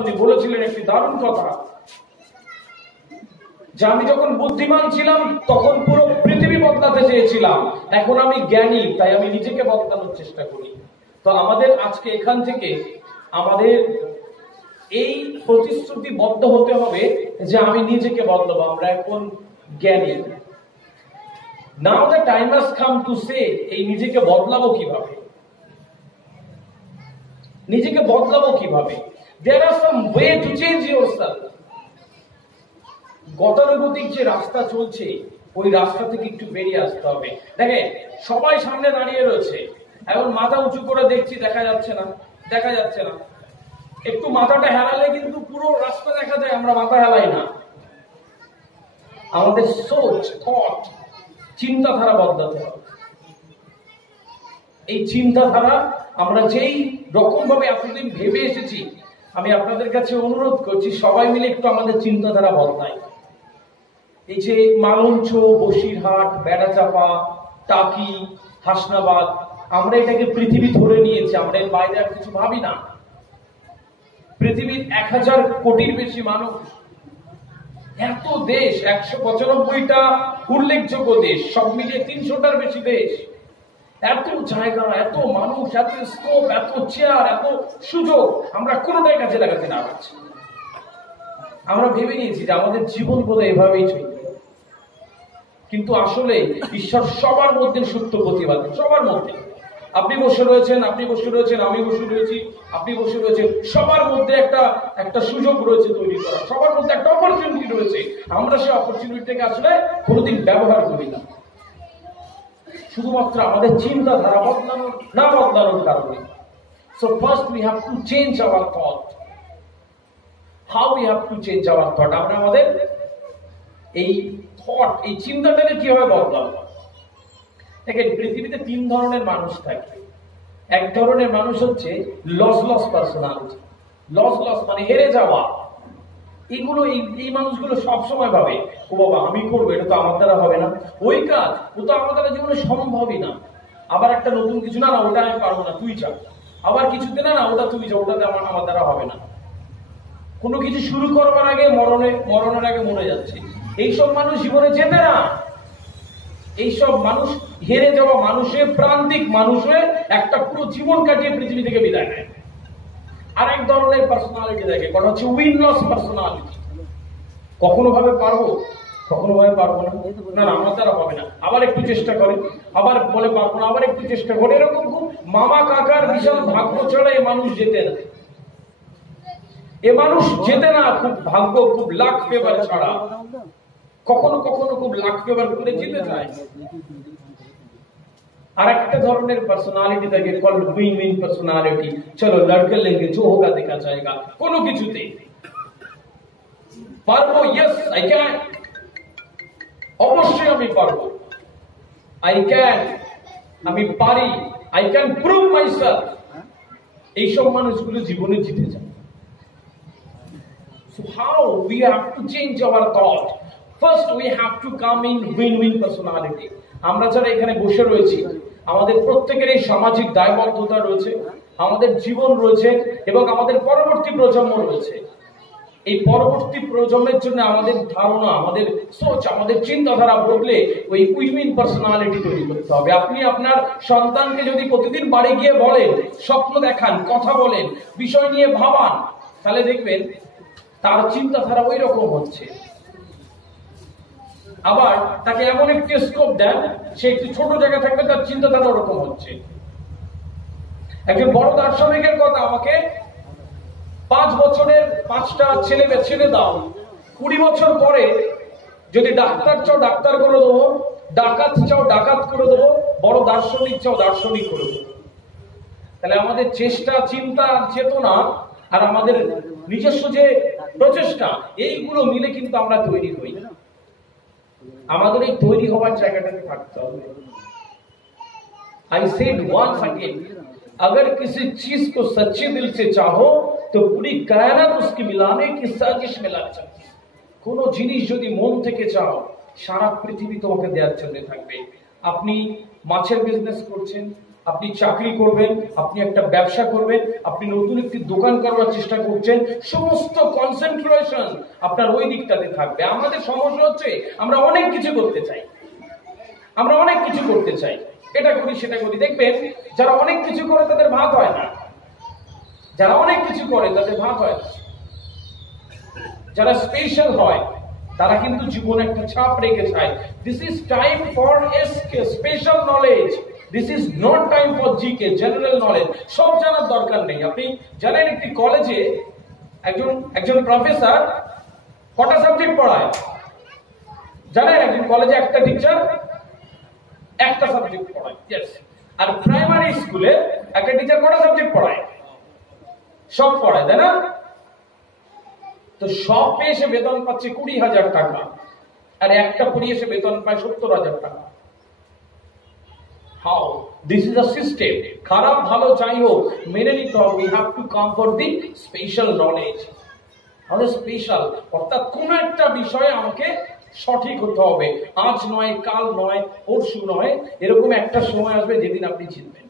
উনি বলেছিলেন একটি দারুণ কথা, যে আমি যখন বুদ্ধিমান ছিলাম তখন পুরো পৃথিবী বদলাতে চেয়েছিলাম, এখন আমি জ্ঞানী তাই আমি নিজেকে বদলানোর চেষ্টা করি। তো আমাদের আজকে এখান থেকে আমাদের এই প্রতিশ্রুতিবদ্ধ হতে হবে যে আমি নিজেকে বদলাবো, আমরা এখন জ্ঞানী। Now the time has come to say, এই নিজেকে বদলাবো কিভাবে, নিজেকে বদলাবো কিভাবে? There are some way to change yourself. গতানুগতিক যে রাস্তা চলছে ওই রাস্তা থেকে একটু বেরিয়ে আসতে হবে। দেখেন সবাই সামনে দাঁড়িয়ে রয়েছে, এখন মাথা উঁচু করে দেখছি দেখা যাচ্ছে না, দেখা যাচ্ছে না। একটু মাথাটা হেলালে কিন্তু পুরো রাস্তা দেখা যায়, আমরা মাথা হেলাই না। আমাদের সোচ, থট, চিন্তাধারা বদলাতে হবে। এই চিন্তাধারা আমরা যেই রকম ভাবে এতদিন ভেবে এসেছি, আমি আপনাদের কাছে অনুরোধ করছি সবাই মিলে একটু আমাদের চিন্তাধারা বদলাই। এই যে মালঞ্চ, বসিরহাট, বেড়াচাপা, টাকি, হাসনাবাদ, আমরা এটাকে পৃথিবী ধরে নিয়েছি, আমরা এর বাইরে আর কিছু ভাবি না। পৃথিবীর 1000 কোটির বেশি মানুষ, এত দেশ, 195টা উল্লেখযোগ্য দেশ, সব মিলিয়ে 300টার বেশি দেশ, এত জায়গা, এত মানুষ, এত স্কোপ, এত চেয়ার, এত সুযোগ, আমরা কোনোটাই কাজে লাগাতে না পারছি। আমরা ভেবে নিয়েছি যে আমাদের জীবন বোধ এভাবেই চলবে, কিন্তু আসলে ঈশ্বর সবার মধ্যে সত্য প্রতিবাদ, সবার মধ্যে। আপনি বসে রয়েছেন, আপনি বসে রয়েছেন, আমি বসে রয়েছি, আপনি বসে রয়েছেন, সবার মধ্যে একটা সুযোগ রয়েছে তৈরি করা, সবার মধ্যে একটা অপরচুনিটি রয়েছে। আমরা সেই অপরচুনিটিকে আসলে কোনোদিন ব্যবহার করি না, শুধুমাত্র আমাদের চিন্তাধারা বদলানোর কারণে। So first we have to change our thought. How we have to change our thought? আমরা আমাদের এই থট, এই চিন্তাটাকে কিভাবে বদলাবো? দেখেন পৃথিবীতে 3 ধরনের মানুষ থাকে। এক ধরনের মানুষ হচ্ছে লস পার্সোনালিটি। লস মানে হেরে যাওয়া। এই মানুষগুলো সবসময় ভাবে, ও বাবা আমি করবো, এটা তো আমার দ্বারা হবে না, ওই কাজ ও তো আমার দ্বারা জীবনে সম্ভবই না। আবার একটা নতুন কিছু, না ওটা আমি পারবো না, তুই যা। আবার কিছুতে না ওটা তুমি যা, ওটাতে আমার দ্বারা হবে না। কোনো কিছু শুরু করবার আগে মরণের আগে মরে যাচ্ছে। এইসব মানুষ জীবনে যেতে না। এইসব মানুষ হেরে যাওয়া মানুষের, প্রান্তিক মানুষের একটা পুরো জীবন কাটিয়ে পৃথিবী থেকে বিদায় নেয়। আরেক ধরনের পার্সোনালিটি দেখে, কথা হচ্ছে উইন লস পার্সোনালিটি। কখনো ভাবে পারবো, কখনো ভাবে পারবো না, না আমার দ্বারা হবে না, আবার একটু চেষ্টা করে, আবার বলে পারবো না, আবার একটু চেষ্টা করে। এরকম খুব মামা কাকার বিশাল ভাগ্য ছাড়া এ মানুষ যেতে না, এ মানুষ যেতে না, খুব ভাগ্য, খুব লাক ফেভার ছাড়া। কখনো খুব লাক ফেভার করে যেতে চায়। আর একটা ধরনের পার্সোনালিটি থাকে, কল্ড উইন পার্সোনালিটি। চলো লড়কে লেঙ্গে, जो होगा देखा जाएगा। কোনো কিছুতে পারবো, ইয়েস আই ক্যান, অবশ্যই আমি পারবো, আই ক্যান, আমি পারি, আই ক্যান প্রুভ মাইসেলফ। এইসব মানুষগুলো জীবনে জিতে যায়। So how we have to change our thought? First we have to come in win personality. আমরা যারা এখানে বসে রয়েছি, আমাদের প্রত্যেকের এই সামাজিক দায়বদ্ধতা রয়েছে, আমাদের জীবন রয়েছে এবং আমাদের পরবর্তী প্রজন্ম রয়েছে। এই পরবর্তী প্রজন্মের জন্য আমাদের ধারণা, আমাদের সোচ, আমাদের চিন্তাধারা বদলে ওই উইন পার্সোনালিটি তৈরি করতে হবে। আপনি আপনার সন্তানকে যদি প্রতিদিন বাড়ি গিয়ে বলেন, স্বপ্ন দেখান, কথা বলেন, বিষয় নিয়ে ভাবান, তাহলে দেখবেন তার চিন্তাধারা ওই রকম হচ্ছে। আবার তাকে এমন একটি স্কোপ দেন, সে একটি ছোট জায়গা থাকবে, তার চিন্তাধারা ওরকম হচ্ছে। একজন বড় দার্শনিকের কথা, আমাকে 5 বছরের 5টা ছেলে দাও, 20 বছর পরে যদি ডাক্তার চাও ডাক্তার করে দেবো, ডাকাত চাও ডাকাত করে দেবো, বড় দার্শনিক চাও দার্শনিক করে দেবো। তাহলে আমাদের চেষ্টা, চিন্তা, চেতনা আর আমাদের নিজস্ব যে প্রচেষ্টা, এইগুলো মিলে কিন্তু আমরা তৈরি হই। আমাদের এই তৈরি হওয়ার জায়গাটাতে থাকতে হবে। I said once again, अगर किसी चीज को सच्चे दिल से चाहो तो पूरी कायनात उसकी मिलाने की साजिश में लग जाती है। কোনো জিনিস যদি মন থেকে চাও, সারা পৃথিবী তোমাকে দেওয়ার জন্য থাকবে। আপনি মাছের বিজনেস করছেন, আপনি চাকরি করবেন, আপনি একটা ব্যবসা করবেন, আপনি নতুন একটি দোকান করার চেষ্টা করছেন, সমস্ত কনসেন্ট্রেশন আপনার ওই দিকটাতে থাকবে। আমাদের সমস্যা হচ্ছে আমরা অনেক কিছু করতে চাই, আমরা অনেক কিছু করতে চাই, এটা করি সেটা করি। দেখবেন যারা অনেক কিছু করে তাদের ভাত হয় না, যারা অনেক কিছু করে তাদের ভাত হয় না। যারা স্পেশাল হয় তারা কিন্তু জীবনে একটা ছাপ রেখে যায়। This is time for special knowledge, this is not time for GK, general knowledge. সব জানার দরকার নেই। আপনি জানেন একটি কলেজে একজন প্রফেসর কটা সাবজেক্ট পড়ায়? জানেন একজন কলেজে একটা টিচার একটা সাবজেক্ট পড়ায়। ইয়েস। আর প্রাইমারি স্কুলে একটা টিচার কটা সাবজেক্ট পড়ায়? সব পড়ায়, তাই না? তো সব পেয়ে সে বেতন পাচ্ছে 20,000 টাকা, আর একটা পড়িয়ে সে বেতন পায় 70,000 টাকা। How? This is a system. খারাপ ভালো যাই হোক মেনে নিতে হবে। We have to come for the special knowledge. আমাদের স্পেশাল অর্থাৎ কোন একটা বিষয়ে আমাকে সঠিক হতে হবে। আজ নয়, কাল নয়, পরশু নয়, এরকম একটা সময় আসবে যেদিন আপনি জিতবেন।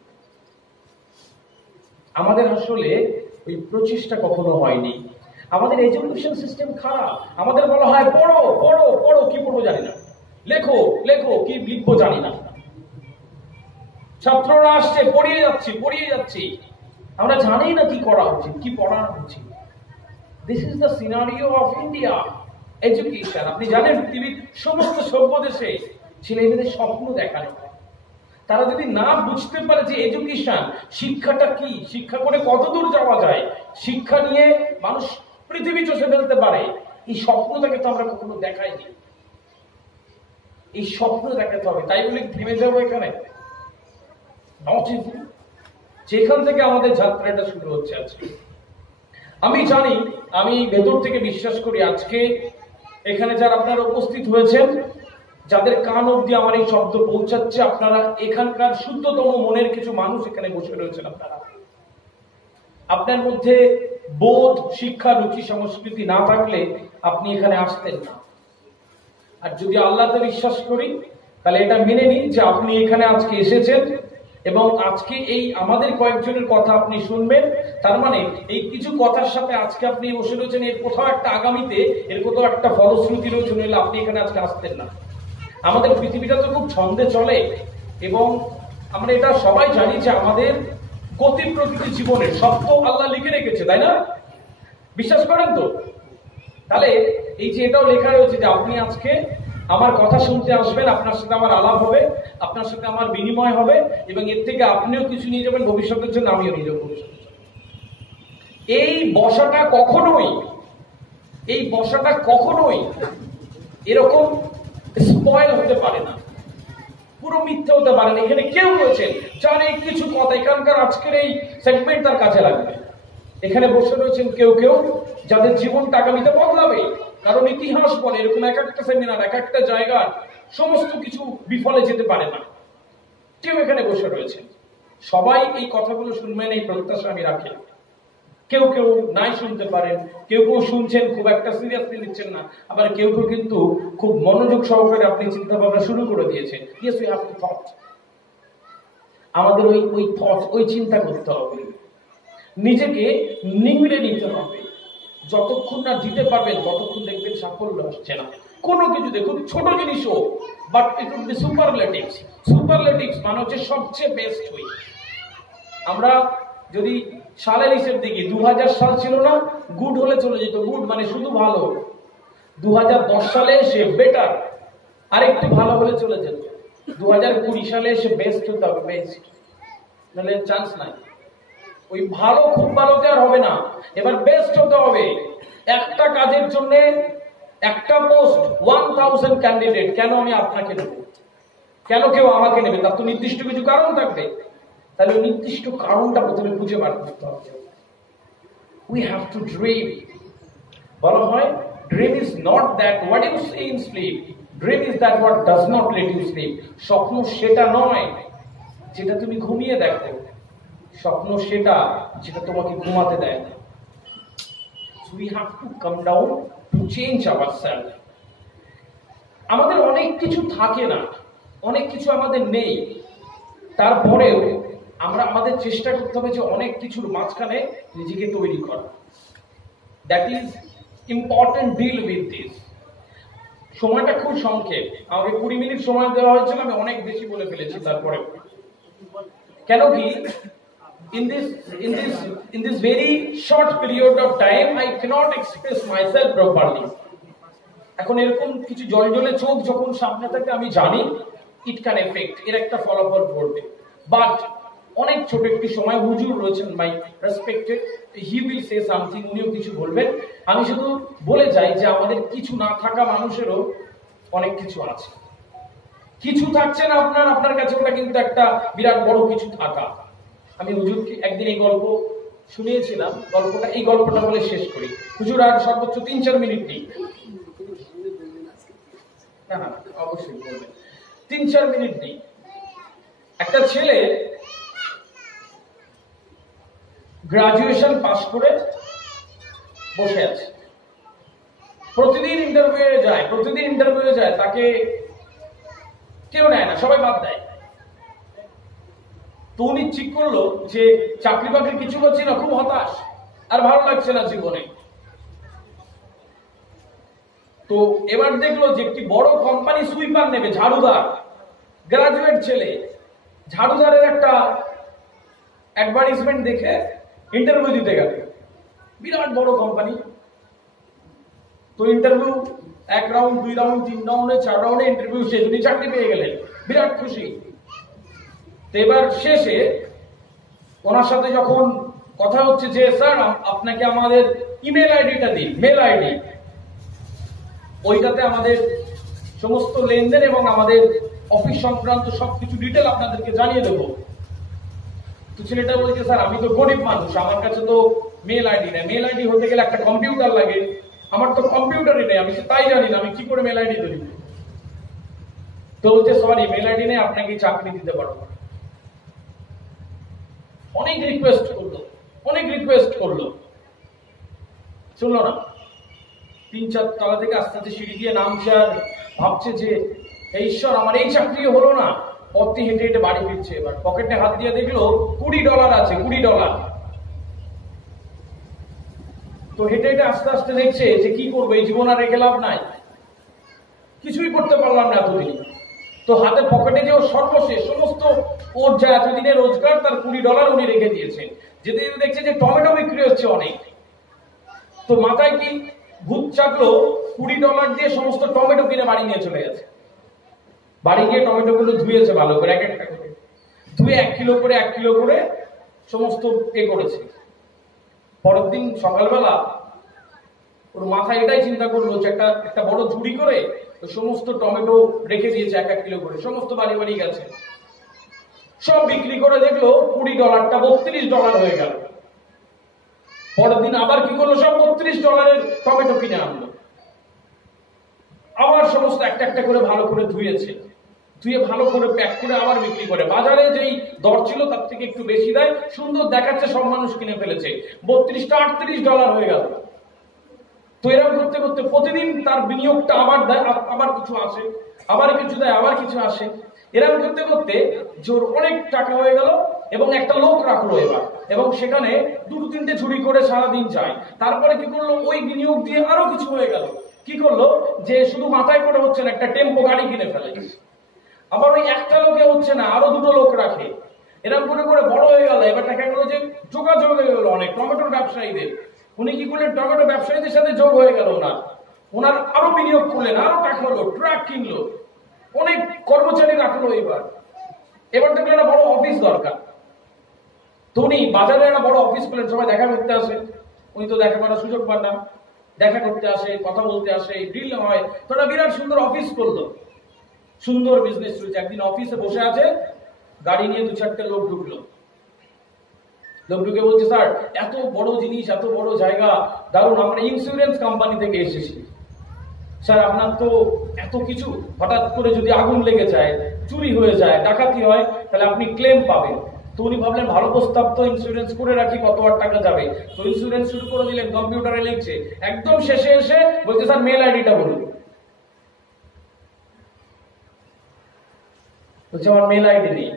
আমাদের আসলে ওই প্রচেষ্টা কখনো হয়নি। আমাদের এডুকেশন সিস্টেম খারাপ। আমাদের বলা হয় পড়ো পড়ো পড়ো, কি পড়বো জানি না, লেখো লেখো, কি লিখবো জানি না। ছাত্ররা আসছে, পড়িয়ে যাচ্ছি, আমরা জানি না কি করা উচিত, কি পড়া উচিত। This is the scenario of India education. আপনি জানেন পৃথিবীর সমস্ত সভ্য দেশে ছেলেমেয়েদের স্বপ্ন দেখানো হয়। তারা যদি না বুঝতে পারে যে এডুকেশন, শিক্ষাটা কি, শিক্ষা করে কত দূর যাওয়া যায়, শিক্ষা নিয়ে মানুষ পৃথিবী চষে ফেলতে পারে, এই স্বপ্নটাকে তো আমরা কখনো দেখাইনি। এই স্বপ্ন দেখাতে হবে। তাই বলে থেমে যাবো এখানে? যেখান থেকে আমাদের যাত্রাটা শুরু হচ্ছে আজকে, আমি জানি, আমি ভেতর থেকে বিশ্বাস করি আজকে এখানে যারা আপনারা উপস্থিত হয়েছেন, যাদের কান অব্দি আমার এই শব্দ পৌঁছাচ্ছে, আপনারা এখানকার শুদ্ধতম মনের কিছু মানুষ এখানে বসে রয়েছেন। আপনার মধ্যে বোধ, শিক্ষা, রুচি, সংস্কৃতি না থাকলে আপনি এখানে আসতেন না। আর যদি আল্লাহতে বিশ্বাস করি তাহলে এটা মেনে নিন যে আপনি এখানে আজকে এসেছেন এবং আজকে এই আমাদের কয়েকজনের কথা আপনি শুনবেন। তার মানে এই কিছু কথার সাথে আজকে আপনি বসে রয়েছেন, এর কোথাও একটা আগামীতে এর কোথাও একটা ফলশ্রুতি রয়েছে, নইলে আপনি এখানে আজকে আসতেন না। আমাদের পৃথিবীটা তো খুব ছন্দে চলে এবং আমরা এটা সবাই জানি যে আমাদের গতি প্রকৃতি জীবনের সব তো আল্লাহ লিখে রেখেছে, তাই না? বিশ্বাস করেন তো? তাহলে এই যে এটাও লেখা রয়েছে যে আপনি আজকে আমার কথা শুনতে আসবেন, আপনার সাথে আমার আলাপ হবে, আপনার সাথে আমার বিনিময় হবে এবং এর থেকে আপনিও কিছু নিয়ে যাবেন ভবিষ্যতের জন্য, আমিও নিয়ে যাবো ভবিষ্যতের জন্য। এই বসাটা কখনোই এরকম স্পয়েল হতে পারে না, পুরো মিথ্যে হতে পারে না। এখানে কেউ রয়েছেন যার এই কিছু কথা এখানকার আজকের এই সেগমেন্ট তার কাছে লাগবে। এখানে বসে রয়েছেন কেউ যাদের জীবনটা আগামীতে বদলাবে, কারণ ইতিহাস বলে এরকম এক একটা সেমিনার, এক একটা জায়গার সমস্ত কিছু বিফলে যেতে পারে না। কেউ এখানে বসে রয়েছেন, সবাই এই কথাগুলো শুনবেন এই প্রত্যাশা আমি রাখি। কেউ নাই শুনতে পারেন, কেউ শুনছেন খুব একটা সিরিয়াসলি নিচ্ছেন না, আবার কেউ কিন্তু খুব মনোযোগ সহকারে আপনি চিন্তা ভাবনা শুরু করে দিয়েছেন। Yes, we have two thought. আমাদের ওই থট, ওই চিন্তা করতে হবে, নিজেকে নিংড়ে নিতে হবে। যতক্ষণ না দিতে পারবেন ততক্ষণ দেখবেন সাফল্য আসছে না। কোনো কিছু দেখুন, ছোট জিনিস হোক, but it would be superlatives. Superlatives মানে হচ্ছে সবচেয়ে বেস্ট হই। আমরা যদি সালের হিসেব দেখি, 2000 সাল ছিল না, গুড হলে চলে যেত, গুড মানে শুধু ভালো। 2010 সালে এসে বেটার, আর একটু ভালো হলে চলে যেত। 2020 সালে এসে বেস্ট হতে হবে, বেস্ট, নাহলে চান্স নাই। ওই ভালো, খুব ভালোতে আর হবে না, এবার বেস্ট হতে হবে। একটা কাজের জন্য একটা পোস্ট 1000 ক্যান্ডিডেট, কেন আমি আপনাকে নেব, কেন কেউ আমাকে নেবে? তার তো নির্দিষ্ট কিছু কারণ থাকবে। তাহলে নির্দিষ্ট কারণটা প্রথমে খুঁজে বার করতে হবে। We have to dream. বলা হয় dream is not that what you see in sleep, dream is that what does not let you sleep. স্বপ্ন সেটা নয় যেটা তুমি ঘুমিয়ে দেখো, স্বপ্ন সেটা যেটা তোমাকে ঘুমাতে দেয় না। We have to come down to change ourselves. আমাদের অনেক কিছু থাকে না, অনেক কিছু আমাদের নেই, তারপরেও আমরা আমাদের চেষ্টা করতে হবে যে অনেক কিছুর মাঝখানে নিজেকে তৈরি করা। That is important, deal with this. সময়টা খুব সংক্ষেপ, আমাকে 20 মিনিট সময় দেওয়া হয়েছিল, আমি অনেক বেশি বলে ফেলেছি। তারপরে কেন কি in this very short period of time I cannot express myself properly. এখন এরকম কিছু জলজলে চোখ যখন সামনে থাকে, আমি জানি ইট ক্যান এফেক্ট, এর একটা ফলাফল পড়বে। বাট অনেক ছোট একটি সময়, হুজুর রয়েছেন my respected, he will say something, উনিও কিছু বলবেন। আমি শুধু বলে যাই যে আমাদের কিছু না থাকা মানুষেরও অনেক কিছু আছে। কিছু থাকছে না আপনার কাছে, ওটা কিন্তু একটা বিরাট বড় কিছু থাকা। আমি হুজুরকে একদিন এই গল্প শুনিয়েছিলাম, এই গল্পটা বলে শেষ করি। হুজুর আর সর্বোচ্চ 3-4 মিনিট নেই। না অবশ্যই বলবেন, 3-4 মিনিট নেই। একটা ছেলে গ্রাজুয়েশন পাশ করে বসে আছে, প্রতিদিন ইন্টারভিউ যায়, তাকে কেউ নেয় না, সবাই বাদ দেয়। তো উনি ঠিক করলো যে চাকরি বাকরি কিছু হচ্ছে না, খুব হতাশ, আর ভালো লাগছে না জীবনে। তো এবার দেখলো যে একটি বড় কোম্পানি সুইপার নেবে, ঝাড়ুদার, গ্রাজুয়েট ছেলে, ঝাড়ুদারের একটা অ্যাডভার্টাইজমেন্ট দেখে ইন্টারভিউ দিতে গেল। বিরাট বড় কোম্পানি। তো ইন্টারভিউ 1 রাউন্ড, 2 রাউন্ড, 3 রাউন্ডে, 4 রাউন্ডে ইন্টারভিউ শেষ, উনি চাকরি পেয়ে গেলেন, বিরাট খুশি। তো এবার শেষে ওনার সাথে যখন কথা হচ্ছে যে স্যার আপনাকে আমাদের ইমেল আইডিটা দিন, মেল আইডি, ওইটাতে আমাদের সমস্ত লেনদেন এবং আমাদের অফিস সংক্রান্ত সবকিছু ডিটেল আপনাদেরকে জানিয়ে দেবো। তো ছেলেটা বলছে স্যার আমি তো গরিব মানুষ, আমার কাছে তো মেল আইডি নেই, মেল আইডি হতে গেলে একটা কম্পিউটার লাগে, আমার তো কম্পিউটারই নেই, আমি তাই জানি না, আমি কি করে মেল আইডি তৈরি করব। তো বলছে সরি মেল আইডি নেই, আপনাকে চাকরি দিতে পারবো না। অনেক রিকোয়েস্ট করলো, শুনলো না। 3-4 তলা থেকে আস্তে আস্তে সিঁড়ি দিয়ে নামছে, আর ভাবছে যে ঈশ্বর আমার এই চাকরিও হলো না। পথে হেঁটে হেঁটে বাড়ি ফিরছে, এবার পকেটে হাত দিয়ে দেখলো $20 আছে, $20। তো হেঁটে হেঁটে আস্তে আস্তে দেখছে যে কি করবো, এই জীবন আর রেখে লাভ নাই, কিছুই করতে পারলাম না এতদিন। তো হাতে পকেটে যে ওর সর্বশেষ সমস্ত ওর যা এতদিনের রোজগার, তার $20 উনি রেখে দিয়েছেন। যেতে যেতে দেখছে যে টমেটো বিক্রি হচ্ছে অনেক। তো মাথায় কি ভূত চাকলো, $20 দিয়ে সমস্ত টমেটো কিনে বাড়ি নিয়ে চলে গেছে। বাড়ি গিয়ে টমেটো গুলো ধুয়েছে ভালো করে, এক একটা করে ধুয়ে 1 কিলো করে সমস্ত করেছে। পরের দিন সকালবেলা ওর মাথায় এটাই চিন্তা করলো যে একটা বড় ঝুড়ি করে সমস্ত টমেটো রেখে দিয়েছে 1 কিলো করে, সমস্ত বাড়ি গেছে। সব বিক্রি করে দেখলো $20টা $32 হয়ে গেল। পরের দিন আবার কি করলো, সব $32 টমেটো কিনে আনলো, আবার সমস্ত একটা করে ভালো করে ধুয়ে ভালো করে প্যাক করে আবার বিক্রি করে। বাজারে যেই দর ছিল তার থেকে একটু বেশি দেয়, সুন্দর দেখাচ্ছে, সব মানুষ কিনে ফেলেছে। $32টা $38 হয়ে গেল। তো এরকম করতে করতে প্রতিদিন তার বিনিয়োগটা আবার দেয়, আবার কিছু আসে, আবার কিছু দেয়, আবার কিছু আসে। এরকম করতে করতে জোর অনেক টাকা হয়ে গেল, এবং একটা লোক রাখলো এবার, এবং সেখানে 2-3টে ঝুড়ি করে সারাদিন যায়। তারপরে কি করলো, ওই বিনিয়োগ দিয়ে আরো কিছু হয়ে গেল। কি করলো, যে শুধু মাথায় করে হচ্ছে না, একটা টেম্পো গাড়ি কিনে ফেলে। আবার ওই একটা লোকে হচ্ছে না, আরো 2টো লোক রাখে। এরকম করে করে বড় হয়ে গেল। এবার দেখা গেল যে যোগাযোগ হয়ে গেল অনেক টমেটোর ব্যবসায়ীদের। উনি কি করলেন, টমেটো ব্যবসায়ীদের সাথে যোগ হয়ে গেল ওনার আরো বিনিয়োগ করলেন, আরো টাকা হলো, ট্রাক কিনলো, অনেক কর্মচারী রাখলো। এবার দেখলেন একটা বড় অফিস দরকার। তো উনি বাজারে একটা বড় অফিস করলেন, সবাই দেখা করতে আসে। উনি তো দেখা করার সুযোগ পান না, দেখা করতে আসে, কথা বলতে আসে, ডিল হয়। তো একটা বিরাট সুন্দর অফিস করলো, সুন্দর বিজনেস চলছে। একদিন অফিসে বসে আছে, গাড়ি নিয়ে 2-4টে লোক ঢুকে বলছে স্যার এত বড় জিনিস, এত বড় জায়গা, দারুণ, আমরা ইন্স্যুরেন্স কোম্পানি থেকে এসেছি। স্যার আপনার তো এত কিছু, হঠাৎ করে যদি আগুন লেগে যায়, চুরি হয়ে যায়, ডাকাতি হয়, তাহলে আপনি ক্লেম পাবেন। তো উনি ভাবলেন ভালো প্রস্তাব তো, ইন্স্যুরেন্স করে রাখি, কত আর টাকা যাবে। তো ইন্স্যুরেন্স শুরু করে দিলেন, কম্পিউটারে লিখছে। একদম শেষে এসে বলছে স্যার মেল আইডিটা বলুন। বলছে আমার মেল আইডি নেই।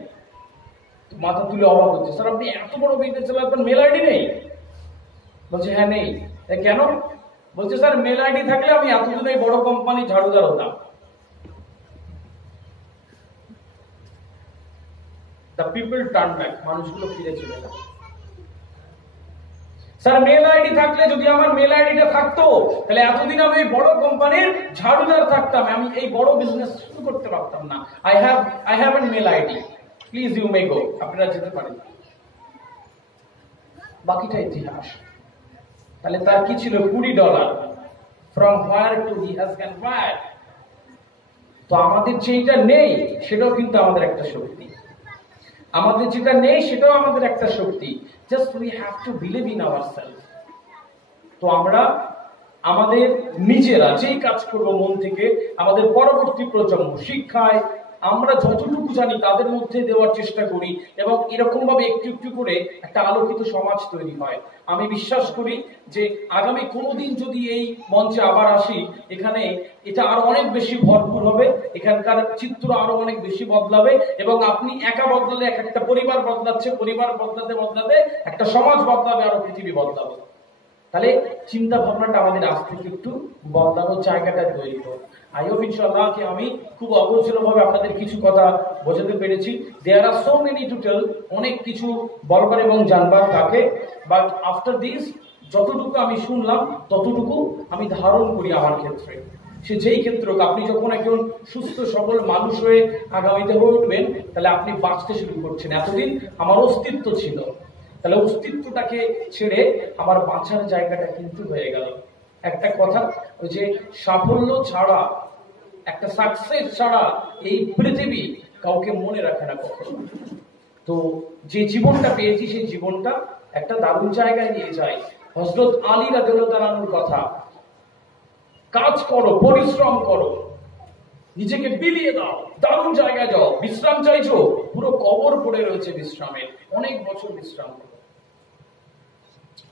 মাথা তুলে অবাক হচ্ছে, স্যার আপনি এত বড় বিজনেস চালাবেন, মেল আইডি নেই? বলছে হ্যাঁ নেই। কেন? বলছে স্যার মেল আইডি থাকলে আমি এতদিন এই বড় কোম্পানি ঝাড়ুদার হতাম। The people turn back, মানুষগুলো ফিরে চলে গেল। স্যার মেল আইডি থাকলে, যদি আমার মেল আইডিটা থাকতো তাহলে এতদিন আমি এই বড় কোম্পানির ঝাড়ুদার থাকতাম, আমি এই বড় বিজনেস শুরু করতে পারতাম না। I have a mail ID, please you may go, আপনারা যেতে পারেন। বাকিটা ইতিহাস। তাহলে তার কি ছিল? $20, from where to he has gone where। তো আমাদের যেটা নেই সেটাও কিন্তু আমাদের একটা শক্তি, আমাদের যেটা নেই সেটাও আমাদের একটা শক্তি। Just we have to believe in ourselves. তো আমরা আমাদের নিজেরা যেই কাজ করব মন থেকে, আমাদের পরবর্তী প্রজন্ম শিক্ষায় আমরা যতটুকু জানি তাদের মধ্যে দেওয়ার চেষ্টা করি, এবং এরকম ভাবে একটু একটু করে একটা আলোকিত সমাজ তৈরি হয়। আমি বিশ্বাস করি যে আগামী কোনোদিন যদি এই মঞ্চে আবার আসি, এখানে এটা আরো অনেক বেশি ভরপুর হবে, এখানকার চিত্র আরো অনেক বেশি বদলাবে, এবং আপনি একা বদলালে এক একটা পরিবার বদলাচ্ছে, পরিবার বদলাতে বদলাতে একটা সমাজ বদলাবে, আরো পৃথিবী বদলাবে। তাহলে চিন্তা ভাবনাটা আমাদের আজ থেকে একটু বদলানোর জায়গাটা তৈরি করব। আই হোপ ইনশাআল্লাহ কি আমি খুব অগোছালোভাবে আপনাদের কিছু কথা বোঝাতে পেরেছি। দেয়ার আর সো মেনি টু টেল, অনেক কিছু বলবার এবং জানবার থাকে, বাট আফটার দিস যতটুকু আমি শুনলাম ততটুকু আমি ধারণ করি আমার ক্ষেত্রে। সে যেই ক্ষেত্র, আপনি যখন একজন সুস্থ সবল মানুষ হয়ে আগামীতে হয়ে উঠবেন, তাহলে আপনি বাঁচতে শুরু করছেন। এতদিন আমার অস্তিত্ব ছিল, তাহলে অস্তিত্বটাকে ছেড়ে আমার বাঁচার জায়গাটা কিন্তু হয়ে গেল। একটা কথা, ওই যে সাফল্য ছাড়া, একটা সাকসেস ছাড়া এই পৃথিবী কাউকে মনে রাখে না কখনো। তো যে জীবনটা পেয়েছি সেই জীবনটা একটা দারুণ জায়গায় নিয়ে যায়। হযরত আলী রাদিয়াল্লাহু তাআলার কথা, কাজ করো, পরিশ্রম করো, নিজেকে বিলিয়ে দাও, দারুণ জায়গায় যাও। বিশ্রাম চাইছো, পুরো কবর পড়ে রয়েছে বিশ্রামের, অনেক বছর বিশ্রাম করো।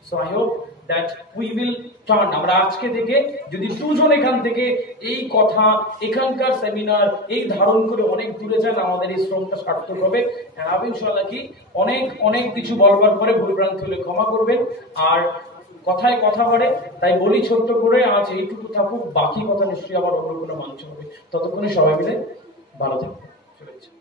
So I hope that we will turn, আমরা আজকে থেকে যদি দুজন এখান থেকে এই কথা, এখানকার সেমিনার এই ধারণ করে অনেক দূরে যান, আমাদের এই শ্রমটা সার্থক হবে। আমি ইনশাআল্লাহ কি অনেক কিছু বলবার পরে ভুলভ্রান্তি হলে ক্ষমা করবেন। আর কথায় কথা বাড়ে, তাই বলি ছোট্ট করে আজ এইটুকু থাকুক, বাকি কথা নিশ্চয়ই আবার অন্য কোনো মঞ্চ হবে। ততক্ষণে সবাই মিলে ভালো থাকবেন। শুভেচ্ছা।